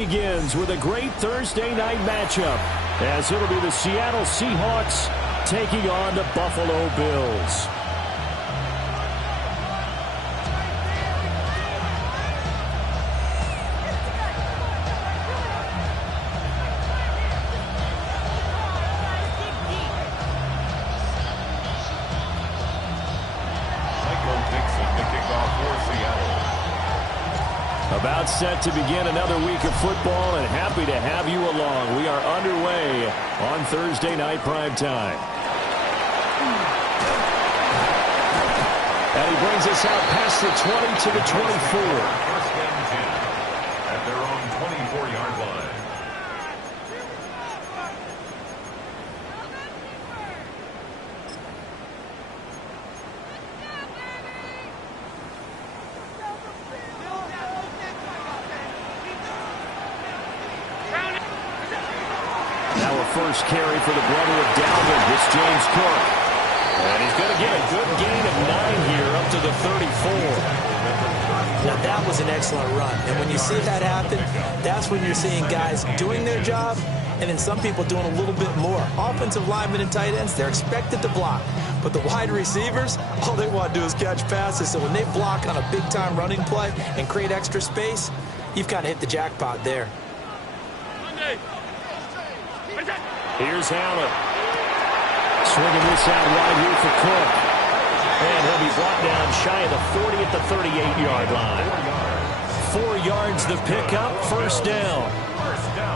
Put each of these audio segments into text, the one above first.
Begins with a great Thursday night matchup as it'll be the Seattle Seahawks taking on the Buffalo Bills. About set to begin another week of football, and happy to have you along. We are underway on Thursday night primetime. And he brings us out past the 20 to the 24. First and 10 at their own 24-yard line. First carry for the brother of Dalvin. It's James Cook. And he's going to get a good gain of 9 here up to the 34. Now that was an excellent run. And when you see that happen, that's when you're seeing guys doing their job and then some people doing a little bit more. Offensive linemen and tight ends, they're expected to block. But the wide receivers, all they want to do is catch passes. So when they block on a big-time running play and create extra space, you've kind of hit the jackpot there. Here's Allen. Swinging this out wide here for Cook. And he'll be brought down shy of the 40 at the 38-yard line. 4 yards the pickup, first down.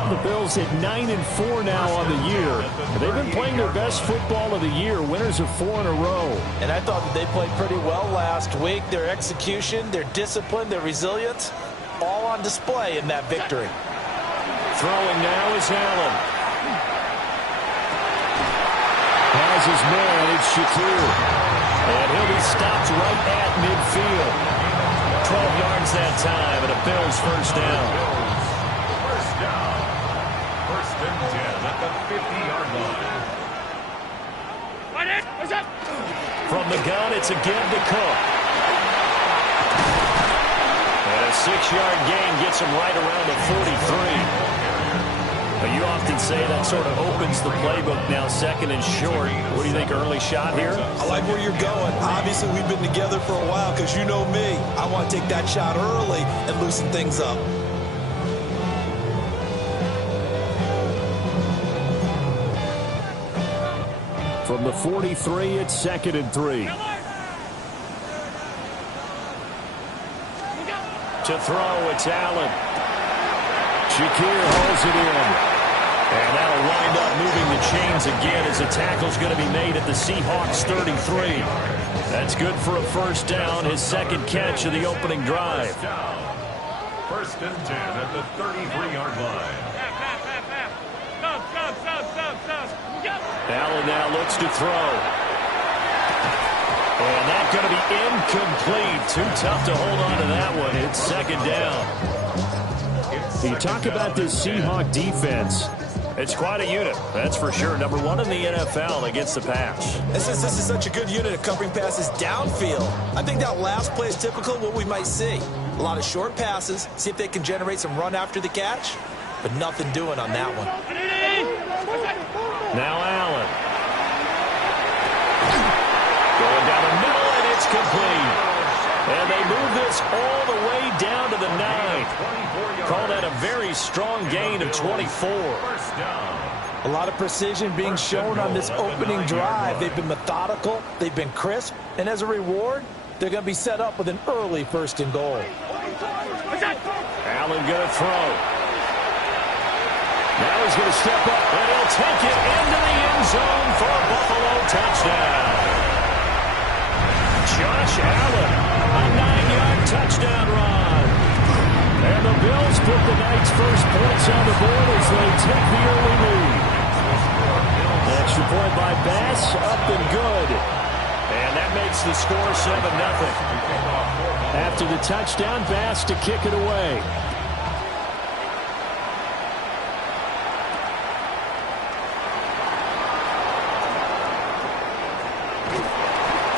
The Bills at 9-4 now on the year. They've been playing their best football of the year, winners of 4 in a row. And I thought that they played pretty well last week. Their execution, their discipline, their resilience, all on display in that victory. Throwing now is Allen. Has his man, it's Shakir. And he'll be stopped right at midfield. 12 yards that time, and a Bills first down. First down. First and 10 at the 50-yard line. From the gun, it's again to Cook. And a 6-yard gain gets him right around the 43. You often say that sort of opens the playbook now, second and short. What do you think, early shot here? I like where you're going. Obviously, we've been together for a while because you know me. I want to take that shot early and loosen things up. From the 43, it's second and 3. To throw, it's Allen. Shakir holds it in. And that'll wind up moving the chains again as the tackle's going to be made at the Seahawks 33. That's good for a first down, his second catch of the opening drive. First and 10 at the 33-yard line. Allen now looks to throw. And that's going to be incomplete. Too tough to hold on to that one. It's second down. You talk about this Seahawk defense. It's quite a unit, that's for sure. Number 1 in the NFL against the pass. This is such a good unit of covering passes downfield. I think that last play is typical of what we might see. A lot of short passes, see if they can generate some run after the catch, but nothing doing on that one. Now Allen. Going down the middle, and it's complete. And they move this all the way down to the 9. Call that a very strong gain of 24. A lot of precision being shown on this opening drive. They've been methodical, they've been crisp, and as a reward, they're going to be set up with an early first and goal. Allen going to throw. Now he's going to step up, and he'll take it into the end zone for a Buffalo touchdown. Josh Allen, a 9-yard touchdown run. And the Bills put the night's first points on the board as they take the early lead. Extra point by Bass, up and good. And that makes the score 7-0. After the touchdown, Bass to kick it away.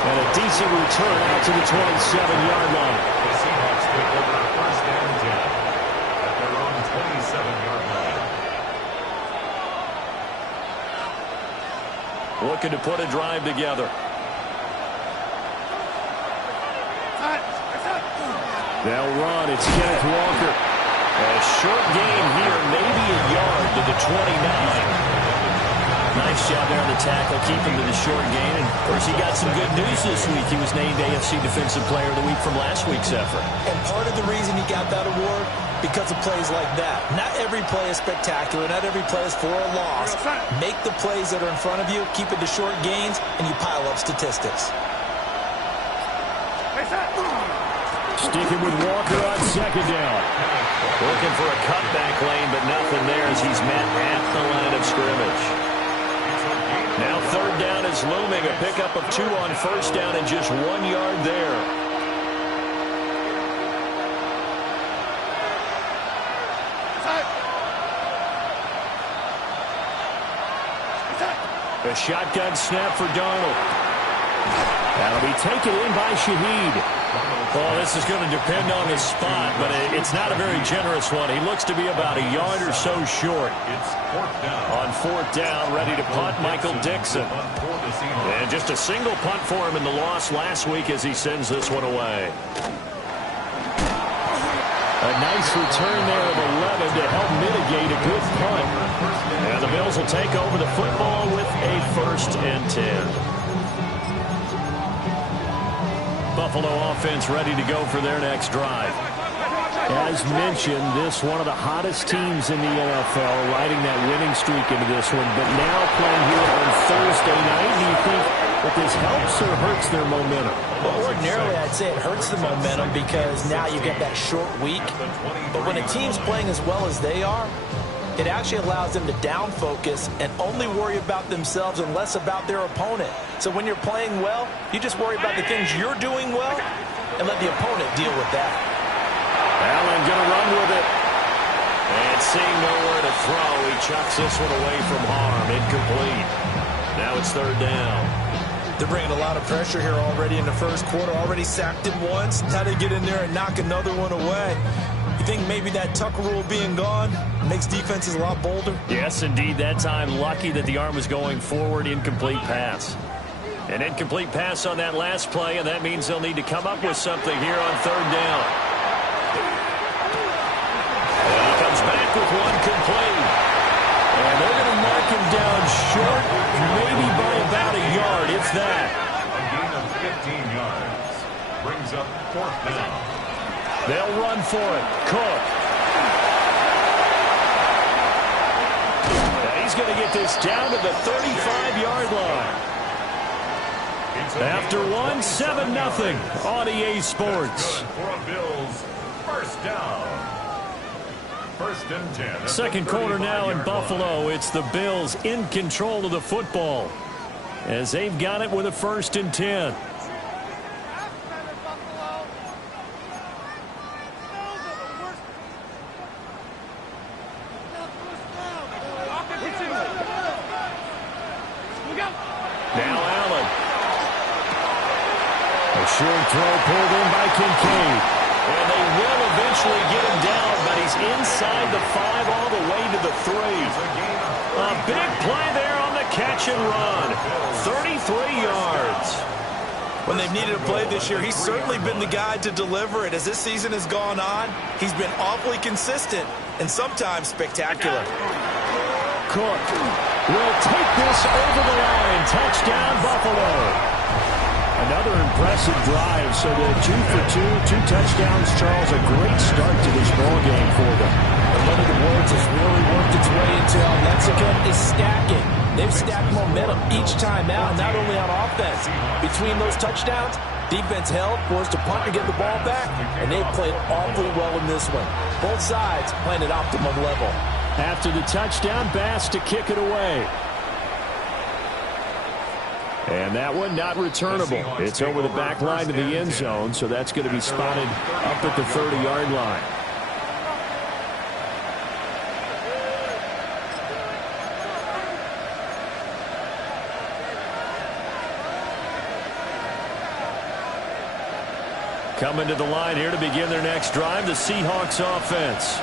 And a decent return out to the 27-yard line. The Seahawks take over first and 10 at their own 27. looking to put a drive together. They'll run. It's Kenneth Walker. A short gain here, maybe a yard to the 29. Nice job there on the tackle, keeping to the short gain. And, of course, he got some good news this week. He was named AFC Defensive Player of the Week from last week's effort. And part of the reason he got that award, because of plays like that. Not every play is spectacular. Not every play is for a loss. Make the plays that are in front of you, keep it to short gains, and you pile up statistics. Sticking with Walker on second down. Looking for a cutback lane, but nothing there as he's met at the line of scrimmage. Now third down is looming. A pickup of 2 on first down and just 1 yard there. A shotgun snap for Darnold. That'll be taken in by Shaheed. Well, this is going to depend on the spot, but it's not a very generous one. He looks to be about a yard or so short. It's fourth down. On fourth down, ready to punt, Michael Dixon. And just a single punt for him in the loss last week as he sends this one away. A nice return there of 11 to help mitigate a good punt. And the Bills will take over the football with a 1st and 10. Buffalo offense ready to go for their next drive. As mentioned, this one of the hottest teams in the NFL, riding that winning streak into this one, but now playing here on Thursday night. Do you think that this helps or hurts their momentum? Well, ordinarily, I'd say it hurts the momentum because now you get that short week. But when a team's playing as well as they are, it actually allows them to down focus and only worry about themselves and less about their opponent. So when you're playing well, you just worry about the things you're doing well and let the opponent deal with that. Allen going to run with it. And seeing nowhere to throw, he chucks this one away from harm. Incomplete. Now it's third down. They're bringing a lot of pressure here already in the first quarter. Already sacked him once. Now they get in there and knock another one away. You think maybe that Tucker rule being gone makes defenses a lot bolder? Yes, indeed. That time, lucky that the arm was going forward. Incomplete pass. An incomplete pass on that last play, and that means they'll need to come up with something here on third down. And he comes back with one complete. And they're going to mark him down short, maybe by about a yard, if that. A gain of 15 yards. Brings up fourth down. They'll run for it. Cook. And he's going to get this down to the 35-yard line. After one, 7-0 on EA Sports. For a Bills first down. 1st and 10. Second quarter now in Buffalo. It's the Bills in control of the football as they've got it with a 1st and 10. Now Allen. A short throw pulled in by Kincaid. And they will eventually get him down, but he's inside the 5 all the way to the 3. A big play there on the catch and run. 33 yards. When they've needed a play this year, he's certainly been the guy to deliver it. As this season has gone on, he's been awfully consistent and sometimes spectacular. Cook will take this over the line. Touchdown, Buffalo. Another impressive drive. So the 2 for 2 touchdowns, Charles. A great start to this ball game for them. The limited words has really worked its way into how Mexican is stacking. They've stacked momentum each time out, not only on offense. Between those touchdowns, defense held, forced to punt to get the ball back, and they've played awfully well in this one. Both sides playing at optimum level. After the touchdown, Bass to kick it away. And that one not returnable. It's over the back line to the end zone, so that's going to be spotted up at the 30-yard line. Coming to the line here to begin their next drive, the Seahawks offense.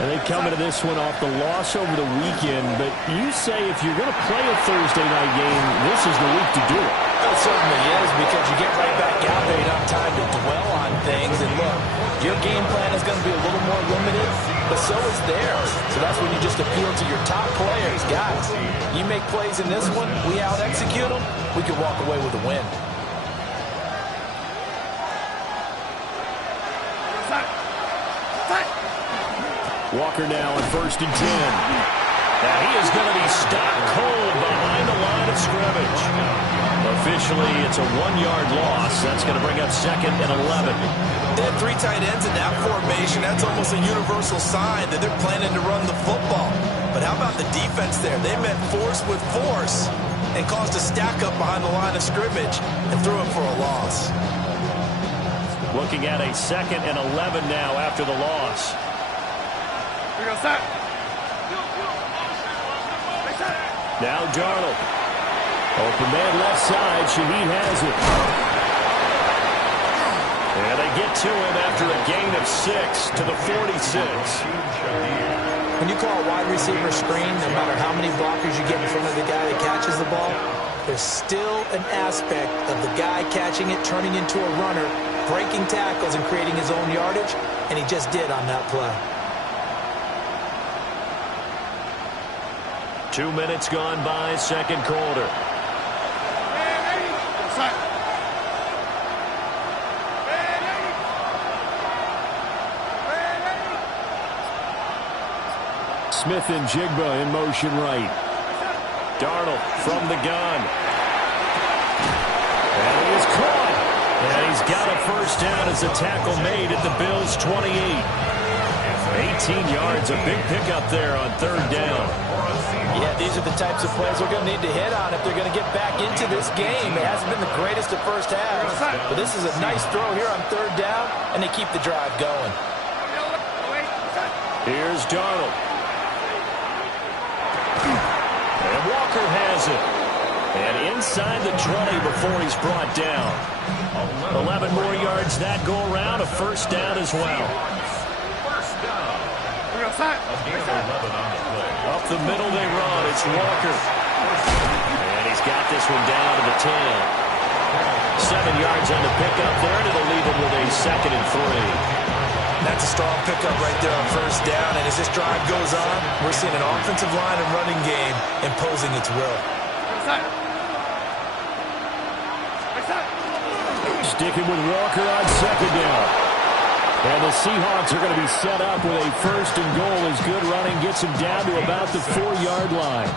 And they come into this one off the loss over the weekend, but you say if you're going to play a Thursday night game, this is the week to do it. It certainly is, because you get right back out there. You don't have time to dwell on things. And look, your game plan is going to be a little more limited, but so is theirs. So that's when you just appeal to your top players. Guys, you make plays in this one, we out-execute them, we can walk away with a win. Walker now on 1st and 10. Now he is going to be stopped cold behind the line of scrimmage. Officially, it's a 1-yard loss. That's going to bring up 2nd and 11. They had 3 tight ends in that formation. That's almost a universal sign that they're planning to run the football. But how about the defense there? They met force with force and caused a stack up behind the line of scrimmage and threw it for a loss. Looking at a 2nd and 11 now after the loss. Now Darnold. Open man left side. Shaheed has it. And they get to him after a gain of 6 to the 46. When you call a wide receiver screen, no matter how many blockers you get in front of the guy that catches the ball, there's still an aspect of the guy catching it, turning into a runner, breaking tackles and creating his own yardage, and he just did on that play. 2 minutes gone by, second quarter. Smith and Jigba in motion right. Darnold from the gun. And he is caught. And he's got a first down as a tackle made at the Bills' 28. 18 yards, a big pickup there on 3rd down. Yeah, these are the types of plays we're going to need to hit on if they're going to get back into this game. It hasn't been the greatest of first halves, but this is a nice throw here on 3rd down, and they keep the drive going. Here's Darnold. And Walker has it. And inside the 20 before he's brought down. 11 more yards that go around, a first down as well. Up the middle they run. It's Walker. And he's got this one down to the 10. 7 yards on the pickup there, and it'll leave him with a 2nd and 3. That's a strong pickup right there on first down, and as this drive goes on, we're seeing an offensive line and running game imposing its will. Sticking with Walker on 2nd down. And the Seahawks are going to be set up with a 1st and goal as good running gets him down to about the 4-yard line.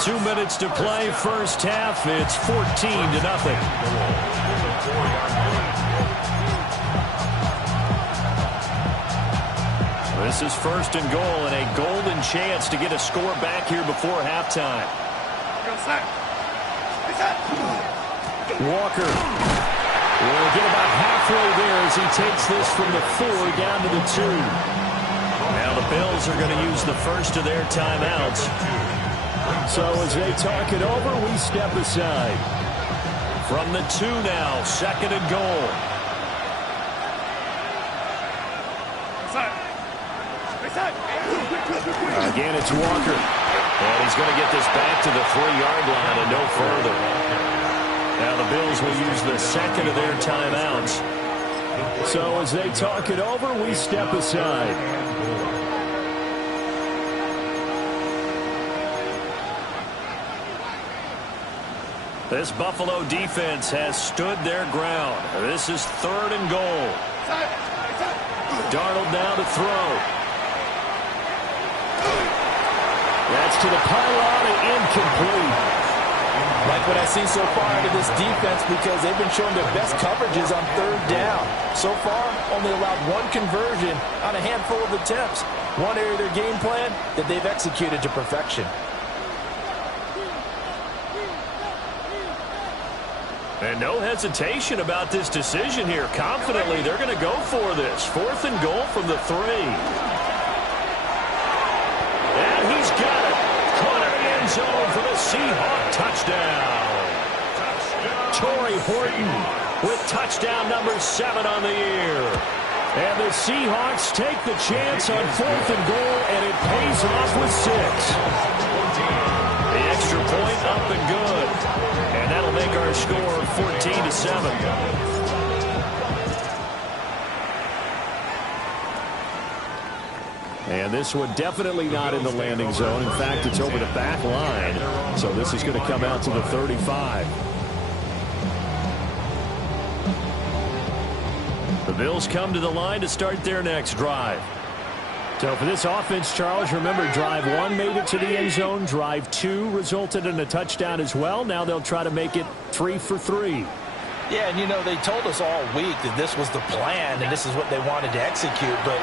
2 minutes to play, first half. It's 14-0. This is 1st and goal and a golden chance to get a score back here before halftime. Walker will get about halfway there as he takes this from the 4 down to the 2. Now the Bills are going to use the first of their timeouts. So as they talk it over, we step aside. From the 2 now, 2nd and goal. Again, it's Walker. And he's going to get this back to the 3-yard line and no further. Now the Bills will use the 2nd of their timeouts. So as they talk it over, we step aside. This Buffalo defense has stood their ground. This is 3rd and goal. Darnold now to throw. That's to the pylon and incomplete. Like what I've seen so far out of this defense, because they've been showing their best coverages on 3rd down. So far, only allowed 1 conversion on a handful of attempts. One area of their game plan that they've executed to perfection. And no hesitation about this decision here. Confidently, they're going to go for this. 4th and goal from the 3. And he's got it. Caught in the end zone for the Seahawk touchdown. Torrey Horton with touchdown number 7 on the year. And the Seahawks take the chance on 4th and goal, and it pays off with 6. The extra point up and good. And that'll make our score 14-7. And this one definitely not in the landing zone. In fact, it's over the back line. So this is going to come out to the 35. The Bills come to the line to start their next drive. So for this offense, Charles, remember drive 1 made it to the end zone. Drive 2 resulted in a touchdown as well. Now they'll try to make it 3 for 3. Yeah, and you know, they told us all week that this was the plan and this is what they wanted to execute. But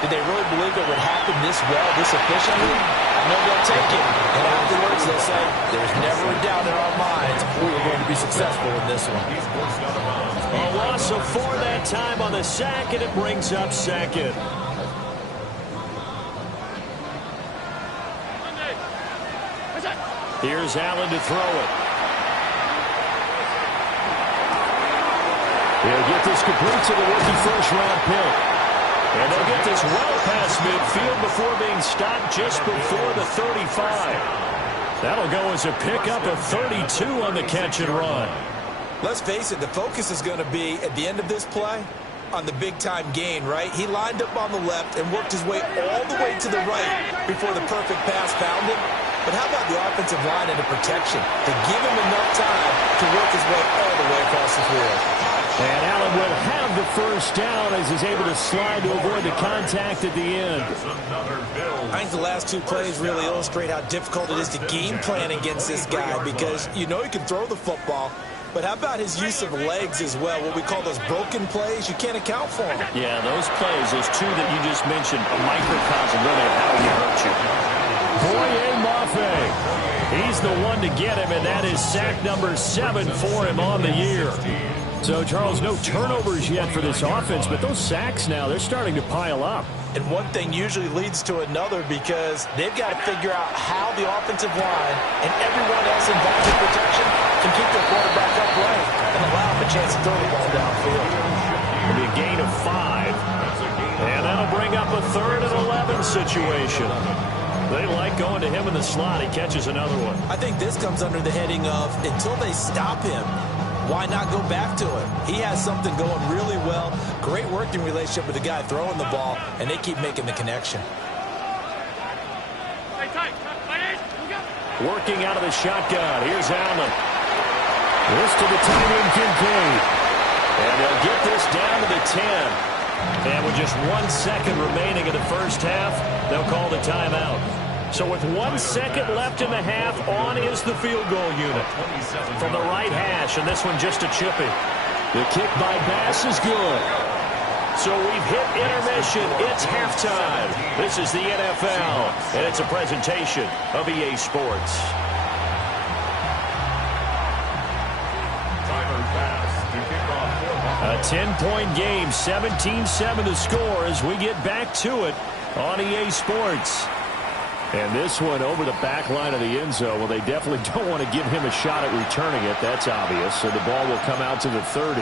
did they really believe it would happen this well, this efficiently? I know they'll take it. And afterwards they'll say, there's never a doubt in our minds we were going to be successful in this one. A loss of 4 that time on the sack, and it brings up 2nd. Here's Allen to throw it. He'll get this complete to the rookie first-round pick. And they'll get this well past midfield before being stopped just before the 35. That'll go as a pickup of 32 on the catch and run. Let's face it, the focus is going to be, at the end of this play, on the big-time gain, right? He lined up on the left and worked his way all the way to the right before the perfect pass found him. But how about the offensive line and the protection to give him enough time to work his way all the way across the field? And Allen will have the first down as he's able to slide to avoid the contact at the end. I think the last 2 plays really illustrate how difficult it is to game plan against this guy because you know he can throw the football. But how about his use of legs as well, what we call those broken plays? You can't account for them. Yeah, those plays, those 2 that you just mentioned, a microcosm really of how he hurt you. Boye Mafe, he's the one to get him, and that is sack number 7 for him on the year. So, Charles, no turnovers yet for this offense, but those sacks now, they're starting to pile up. And one thing usually leads to another because they've got to figure out how the offensive line and everyone else involved in protection can keep their quarterback upright and allow him a chance to throw the ball downfield. It'll be a gain of 5. And that'll bring up a 3rd and 11 situation. They like going to him in the slot. He catches another one. I think this comes under the heading of until they stop him, why not go back to it? He has something going really well. Great working relationship with the guy throwing the ball, and they keep making the connection. Working out of the shotgun. Here's Allen. This to the tight end, Kincaid. And they'll get this down to the 10. And with just 1 second remaining in the first half, they'll call the timeout. So with 1 second left in the half, on is the field goal unit. From the right hash, and this one just a chippy. The kick by Bass is good. So we've hit intermission. It's halftime. This is the NFL, and it's a presentation of EA Sports. A 10-point game, 17-7 to score as we get back to it on EA Sports. And this one over the back line of the end zone. Well, they definitely don't want to give him a shot at returning it. That's obvious. So the ball will come out to the 30.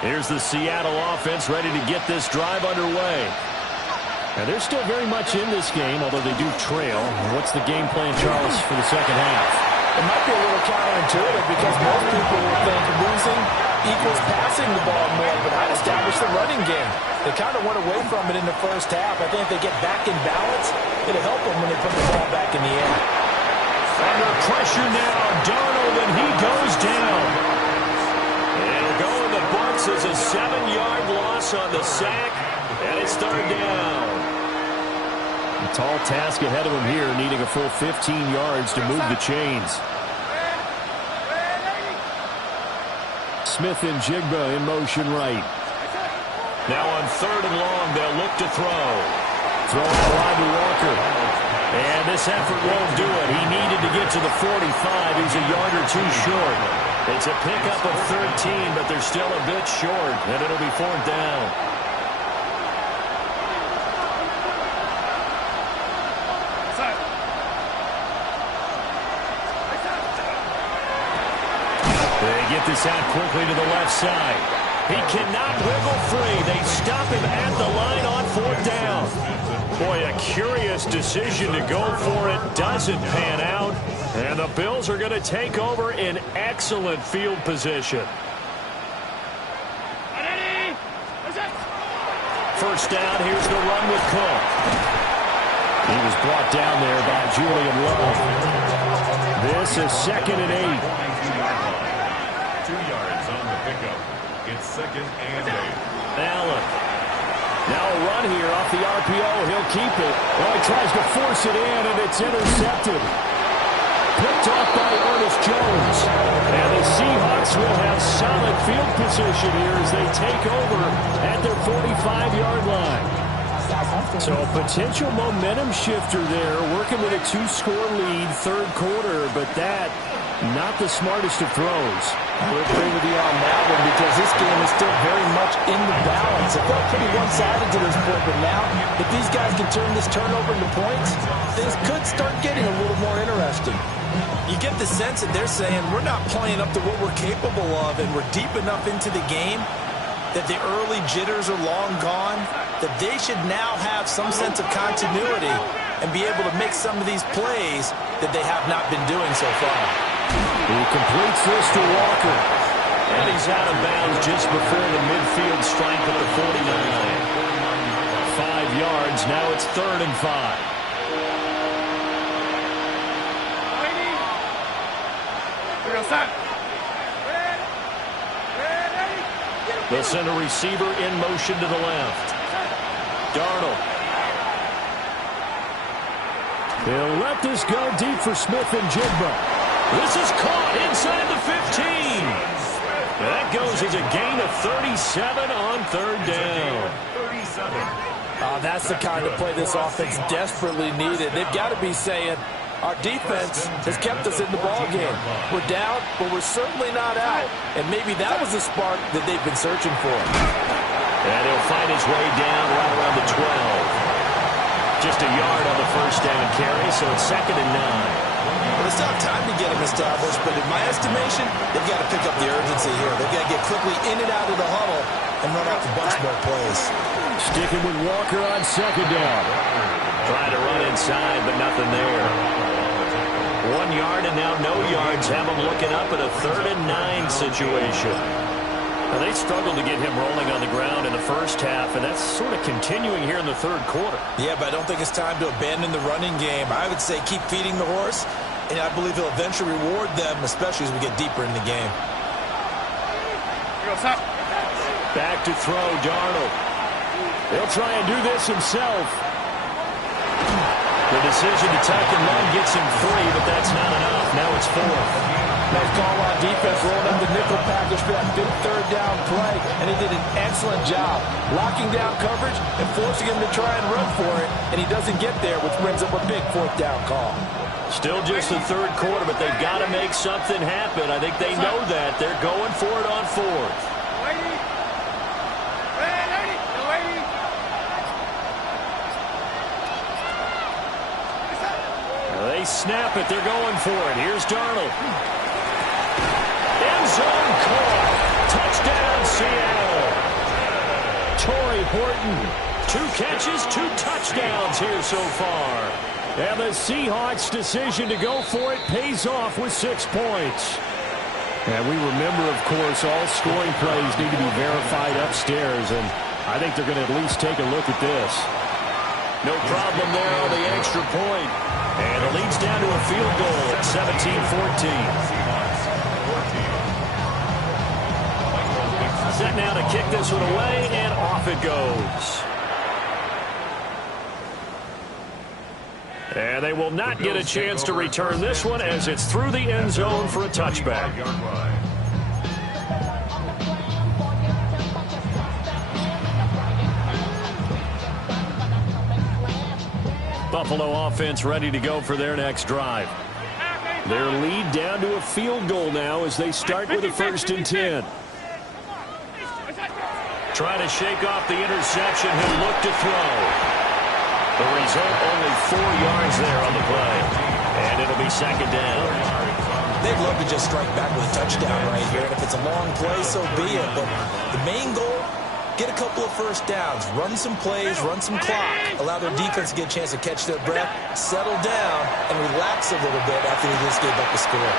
Here's the Seattle offense ready to get this drive underway. And they're still very much in this game, although they do trail. What's the game plan, Charles, for the second half? It might be a little counterintuitive because most people would think losing equals passing the ball more, but I'd establish the running game. They kind of went away from it in the first half. I think if they get back in balance, it'll help them when they put the ball back in the air. Under pressure now, Darnold, and he goes down. It'll go in the books as a 7-yard loss on the sack, and it's 3rd down. A tall task ahead of him here, needing a full 15 yards to move the chains. Smith and Jigba in motion right. Now on 3rd and long, they'll look to throw. Throw out wide to Walker. And this effort won't do it. He needed to get to the 45. He's a yard or 2 short. It's a pickup of 13, but they're still a bit short, and it'll be 4th down. They get this out quickly to the left side. He cannot wiggle free. They stop him at the line on 4th down. Boy, a curious decision to go for it. Doesn't pan out. And the Bills are going to take over in excellent field position. First down, here's the run with Cook. He was brought down there by Julian Love. This is 2nd and 8. 2 yards on the pickup. It's 2nd and 8. Allen. Now a run here off the RPO. He'll keep it. Well, he tries to force it in, and it's intercepted. Picked off by Ernest Jones. And the Seahawks will have solid field position here as they take over at their 45-yard line. So a potential momentum shifter there, working with a 2-score lead, 3rd quarter, but that, not the smartest of throws. I would agree with you on that one because this game is still very much in the balance. It felt pretty one-sided to this point, but now, if these guys can turn this turnover into points, things could start getting a little more interesting. You get the sense that they're saying, we're not playing up to what we're capable of, and we're deep enough into the game that the early jitters are long gone, that they should now have some sense of continuity and be able to make some of these plays that they have not been doing so far. He completes this to Walker. And he's out of bounds just before the midfield stripe at the 49. 5 yards, now it's 3rd and 5. They'll send a receiver in motion to the left. Darnold. They'll let this go deep for Smith and Jigba. This is caught inside the 15. That goes as a gain of 37 on 3rd down. That's the kind of play this offense desperately needed. They've got to be saying, our defense has kept us in the ballgame. We're down, but we're certainly not out. And maybe that was the spark that they've been searching for. And he'll find his way down right around the 12. Just a yard on the first down carry, so it's 2nd and 9. Well, it's not time to get him established, but in my estimation, they've got to pick up the urgency here. They've got to get quickly in and out of the huddle and run off a bunch more plays. Sticking with Walker on 2nd down. Trying to run inside, but nothing there. 1 yard and now no yards have them looking up at a 3rd and 9 situation. Now, they struggled to get him rolling on the ground in the first half, and that's sort of continuing here in the 3rd quarter. Yeah, but I don't think it's time to abandon the running game. I would say keep feeding the horse, and I believe he'll eventually reward them, especially as we get deeper in the game. Back to throw, Darnold. They'll try and do this himself. The decision to tuck and run gets him free, but that's not enough. Now it's 4th. Nice call on defense, rolling up the nickel package for that big 3rd down play, and he did an excellent job locking down coverage and forcing him to try and run for it, and he doesn't get there, which brings up a big 4th down call. Still just the 3rd quarter, but they've got to make something happen. I think they know that. They're going for it on 4th. They snap it. They're going for it. Here's Darnold. End zone call. Touchdown, Seattle. Torrey Horton. 2 catches, 2 touchdowns here so far. And the Seahawks' decision to go for it pays off with 6 points. And we remember, of course, all scoring plays need to be verified upstairs, and I think they're going to at least take a look at this. No problem there on the extra point. And it leads down to a field goal at 17-14. Set now to kick this one away, and off it goes. And they will not get a chance to return this one as it's through the end zone for a touchback. Buffalo offense ready to go for their next drive. Their lead down to a field goal now as they start with a 1st and 10. Trying to shake off the interception. He'll look to throw. The result, only 4 yards there on the play. And it'll be 2nd down. they'd love to just strike back with a touchdown right here. And if it's a long play, so be it. But the main goal, get a couple of first downs, run some plays, run some clock, allow their defense to get a chance to catch their breath, settle down, and relax a little bit after they just gave up the score.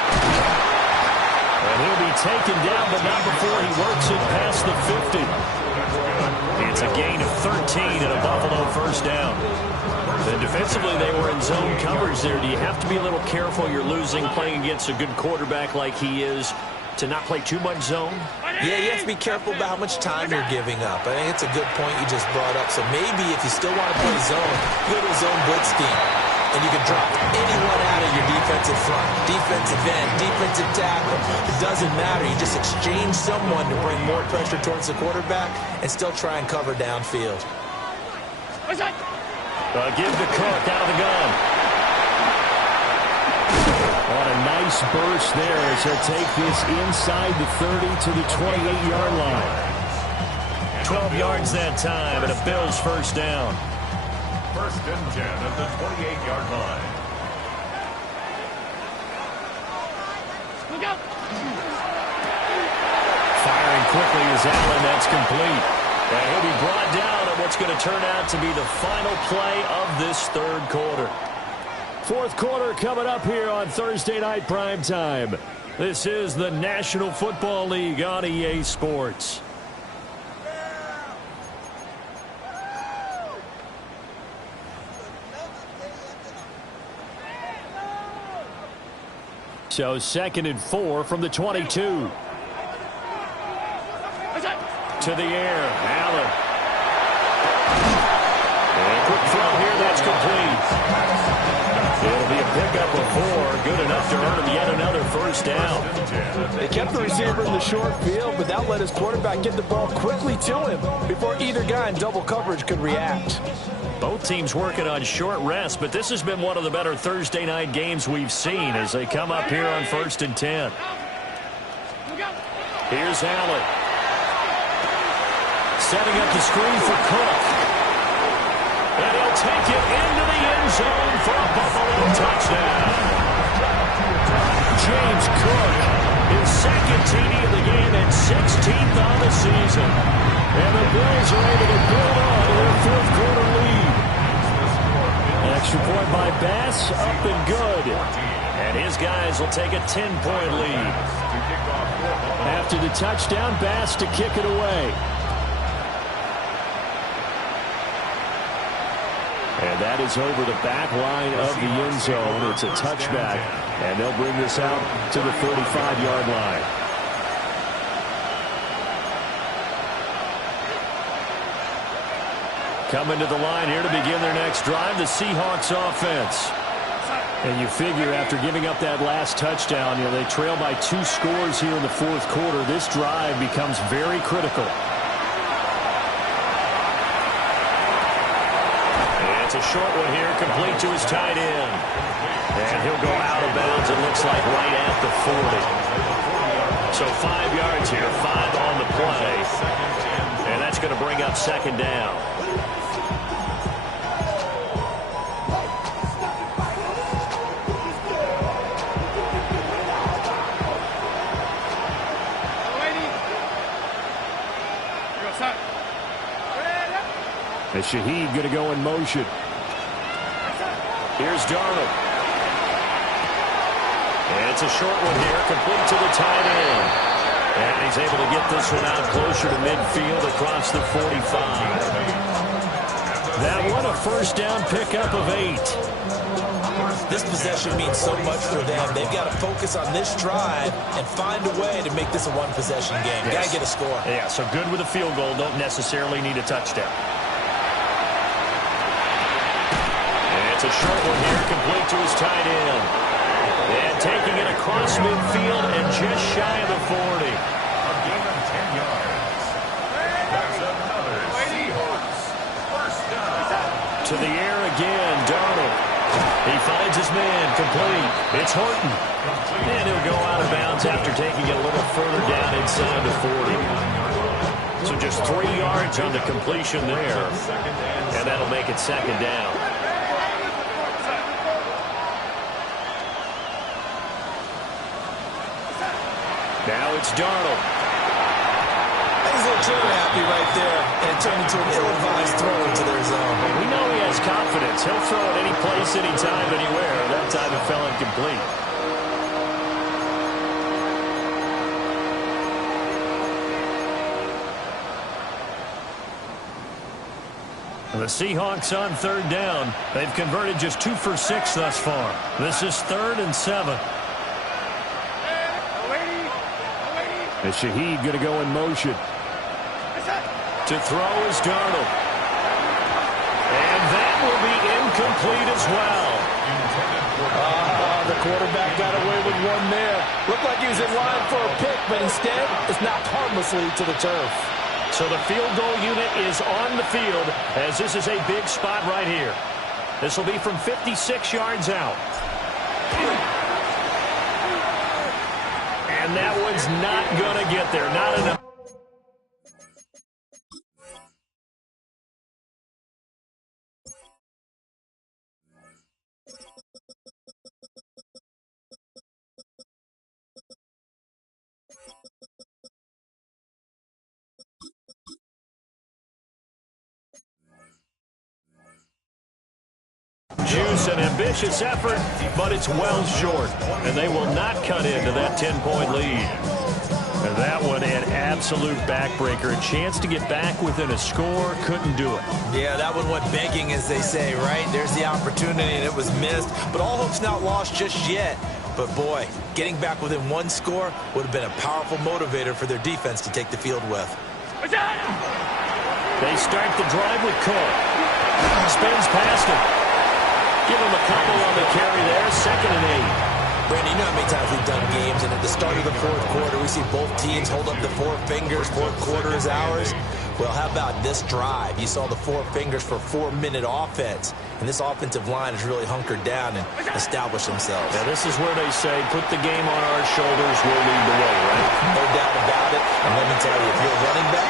And he'll be taken down, but not before he works it past the 50. It's a gain of 13 and a Buffalo first down. And defensively, they were in zone coverage there. Do you have to be a little careful? You're losing, playing against a good quarterback like he is, to not play too much zone? Yeah, you have to be careful about how much time you're giving up. I think it's a good point you just brought up. So maybe if you still want to play zone, go to a zone blitz scheme. And you can drop anyone out of your defensive front, defensive end, defensive tackle. It doesn't matter. You just exchange someone to bring more pressure towards the quarterback and still try and cover downfield. Give to Cook out of the gun. On a nice burst there as he'll take this inside the 30 to the 28-yard line. 12 yards that time and a Bills first down. First and 10 at the 28-yard line. Firing quickly is Allen. That's complete. And he'll be brought down on what's going to turn out to be the final play of this third quarter. Fourth quarter coming up here on Thursday Night Primetime. This is the National Football League on EA Sports. So 2nd and 4 from the 22. To the air, Allen. And a quick throw here, that's complete. It'll be a pickup of 4, good enough to earn him yet another first down. They kept the receiver in the short field, but that let his quarterback get the ball quickly to him before either guy in double coverage could react. Both teams working on short rest, but this has been one of the better Thursday night games we've seen as they come up here on 1st and 10. Here's Allen. Setting up the screen for Cook. And he'll take it into the end zone for a Buffalo touchdown. James Cook, his second TD of the game and 16th on the season. And the Bills are able to build on to their fourth quarter lead. Extra point by Bass, up and good. And his guys will take a 10-point lead. After the touchdown, Bass to kick it away. And that is over the back line of the end zone. It's a touchback, and they'll bring this out to the 35-yard line. Coming to the line here to begin their next drive, the Seahawks offense. And you figure after giving up that last touchdown, they trail by 2 scores here in the fourth quarter. This drive becomes very critical. It's a short one here, complete to his tight end. And he'll go out of bounds, it looks like, right at the 40. So 5 yards here, 5 on the play. And that's going to bring up second down. And Shaheed going to go in motion. Here's Darnold. And it's a short one here, complete to the tight end. And he's able to get this one out closer to midfield across the 45. That one, a first down pickup of 8. This possession means so much for them. They've got to focus on this drive and find a way to make this a one-possession game. Got to get a score. Yeah, so good with a field goal. Don't necessarily need a touchdown. It's a short one here, complete to his tight end. And taking it across midfield and just shy of the 40. A gain of 10 yards. That's another Seahawks first down. To the air again, Darnold. He finds his man, complete. It's Horton. And he'll go out of bounds after taking it a little further down inside the 40. So just 3 yards on the completion there. And that'll make it second down. Now it's Darnold. He's a little trigger happy right there, and it turned into an ill-advised throw into their zone. We know he has confidence. He'll throw it any place, anytime, anywhere. That time it fell incomplete. The Seahawks on third down. They've converted just 2 for 6 thus far. This is 3rd and 7. And Shaheed going to go in motion. To throw is Darnold. And that will be incomplete as well. The quarterback got away with one there. Looked like he was in line for a pick, but instead it's knocked harmlessly to the turf. So the field goal unit is on the field as this is a big spot right here. This will be from 56 yards out. And that one's not going to get there. Not enough. Juice, an ambitious effort, but it's well short. And they will not cut into that 10-point lead. And that one an absolute backbreaker. A chance to get back within a score, couldn't do it. Yeah, that one went begging, as they say, right? There's the opportunity, and it was missed. But all hope's not lost just yet. But, boy, getting back within one score would have been a powerful motivator for their defense to take the field with. They start the drive with Cook. Spins past him. Give him a couple on the carry there. 2nd and 8. Brandon, you know how many times we've done games, and at the start of the 4th quarter, we see both teams hold up the 4 fingers. 4th quarter is ours. Well, how about this drive? You saw the 4 fingers for 4-minute offense, and this offensive line has really hunkered down and established themselves. Now, this is where they say, put the game on our shoulders, we'll lead the way, right? No doubt about it. And let me tell you, if you're a running back,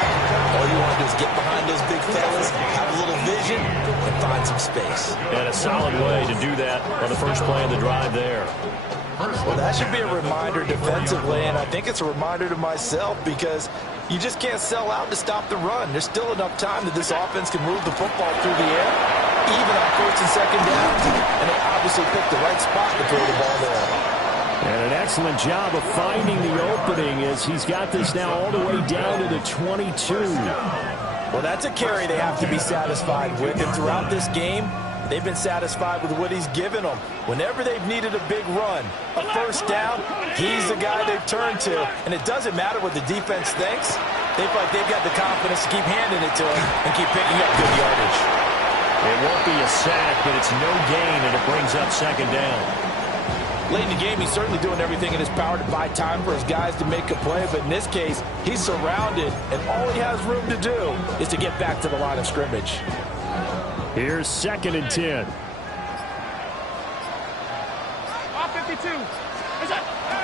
all you want to do is get behind those big fellas, have a little vision, and find some space. And a solid way to do that on the first play of the drive there. Well, that should be a reminder defensively, and I think it's a reminder to myself because you just can't sell out to stop the run. There's still enough time that this offense can move the football through the air, even on 1st and 2nd down, and they obviously picked the right spot to throw the ball there. And an excellent job of finding the opening as he's got this now all the way down to the 22. Well, that's a carry they have to be satisfied with, and throughout this game, they've been satisfied with what he's given them. Whenever they've needed a big run, a 1st down, he's the guy they've turned to. And it doesn't matter what the defense thinks. They feel like they've got the confidence to keep handing it to him and keep picking up good yardage. It won't be a sack, but it's no gain, and it brings up 2nd down. Late in the game, he's certainly doing everything in his power to buy time for his guys to make a play. But in this case, he's surrounded, and all he has room to do is to get back to the line of scrimmage. Here's 2nd and 10. 52.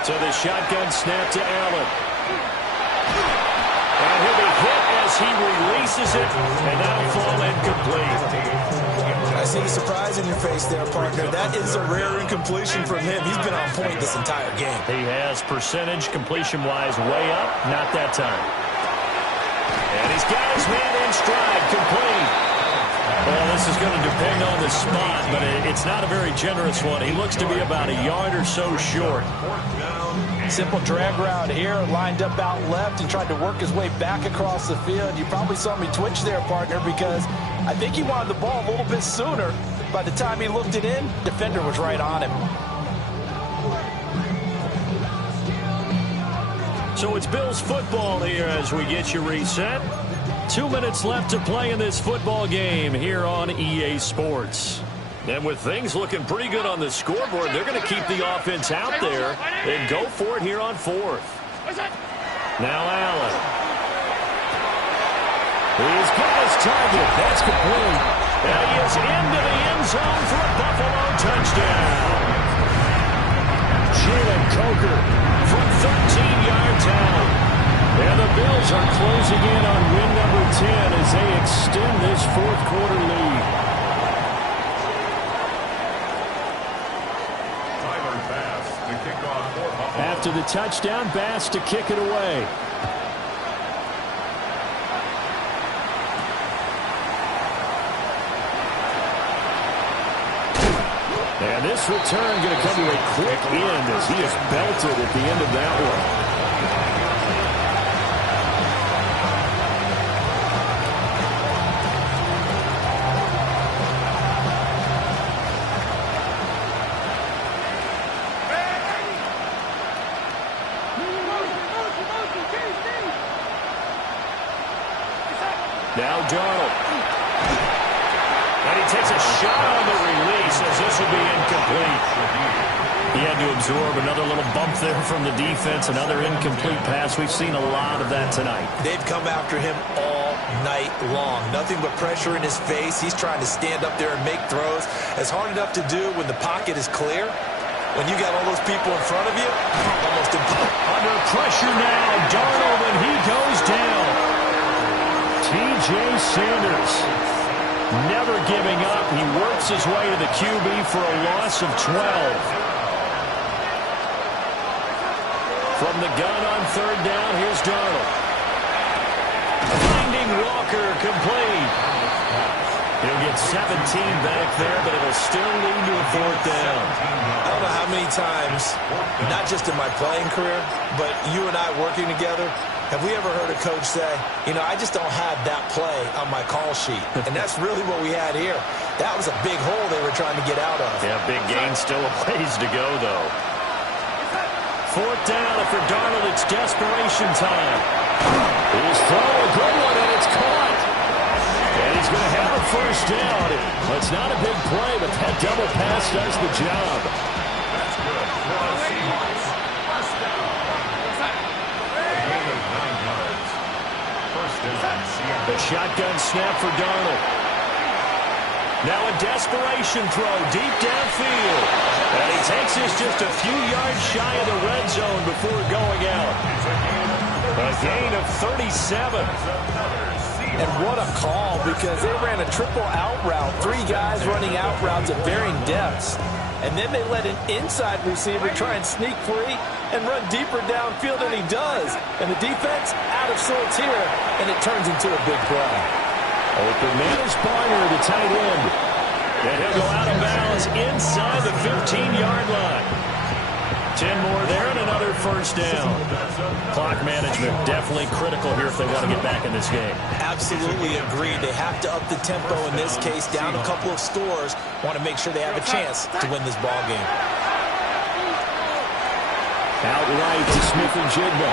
So the shotgun snap to Allen. And he'll be hit as he releases it, and that'll fall incomplete. I see the surprise in your face there, partner. That is a rare incompletion from him. He's been on point this entire game. He has percentage completion-wise way up, not that time. And he's got his man in stride, complete. Well, this is going to depend on the spot, but it's not a very generous one. He looks to be about a yard or so short. Simple drag route here, lined up out left and tried to work his way back across the field. You probably saw me twitch there, partner, because I think he wanted the ball a little bit sooner. By the time he looked it in, defender was right on him. So it's Bills football here as we get you reset. 2 minutes left to play in this football game here on EA Sports. And with things looking pretty good on the scoreboard, they're going to keep the offense out there and go for it here on 4th. Now Allen. He's got his target. That's complete. And he is into the end zone for a Buffalo touchdown. Jalen Coker from 13 yards out. And the Bills are closing in on win number 10 as they extend this 4th quarter lead. After the touchdown, Bass to kick it away. And this return going to come to a quick end as he is belted at the end of that one. Now Darnold. And he takes a shot on the release as this will be incomplete. He had to absorb another little bump there from the defense, another incomplete pass. We've seen a lot of that tonight. They've come after him all night long. Nothing but pressure in his face. He's trying to stand up there and make throws. It's hard enough to do when the pocket is clear. When you got all those people in front of you, almost impossible. Under pressure now, Darnold, and he goes down. T.J. Sanders, never giving up. He works his way to the QB for a loss of 12. From the gun on third down, here's Darnold. Finding Walker, complete. He'll get 17 back there, but it'll still lead to a fourth down. I don't know how many times, not just in my playing career, but you and I working together, have we ever heard a coach say, you know, I just don't have that play on my call sheet. And that's really what we had here. That was a big hole they were trying to get out of. Yeah, big gain, still a ways to go, though. Fourth down, and for Darnold, it's desperation time. He's throwing a good one, and it's caught. And he's going to have a first down. It's not a big play, but that double pass does the job. That's good. First down. A gain of 9 yards. First down, Seattle. The shotgun snap for Darnold. Now a desperation throw deep downfield. And he takes this just a few yards shy of the red zone before going out. A gain of 37. And what a call, because they ran a triple out route. 3 guys running out routes at varying depths. And then they let an inside receiver try and sneak free and run deeper downfield, and he does. And the defense out of sorts here, and it turns into a big play. Open man is Barner, the tight end. And he'll go out of bounds inside the 15-yard line. 10 more there and another first down. Clock management definitely critical here if they want to get back in this game. Absolutely agreed. They have to up the tempo in this case, down a couple of scores. Want to make sure they have a chance to win this ball game. Outright to Smith-Njigba.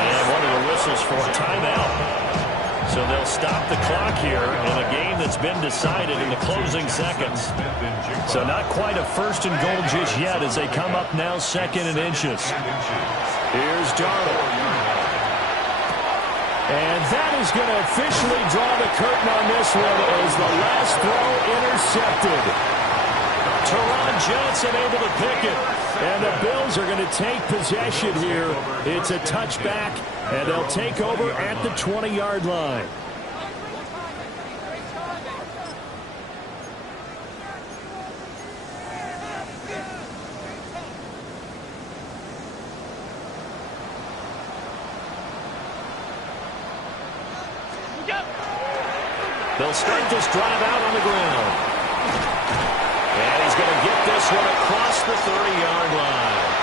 And one of the whistles for a timeout. So they'll stop the clock here in a game that's been decided in the closing seconds. So not quite a first and goal just yet as they come up now 2nd and inches. Here's Darnold. And that is going to officially draw the curtain on this one as the last throw intercepted. Teron Johnson able to pick it. And the Bills are going to take possession here. It's a touchback, and they'll take over at the 20-yard line. They'll start this drive out on the ground. And he's going to get this one across the 30-yard line.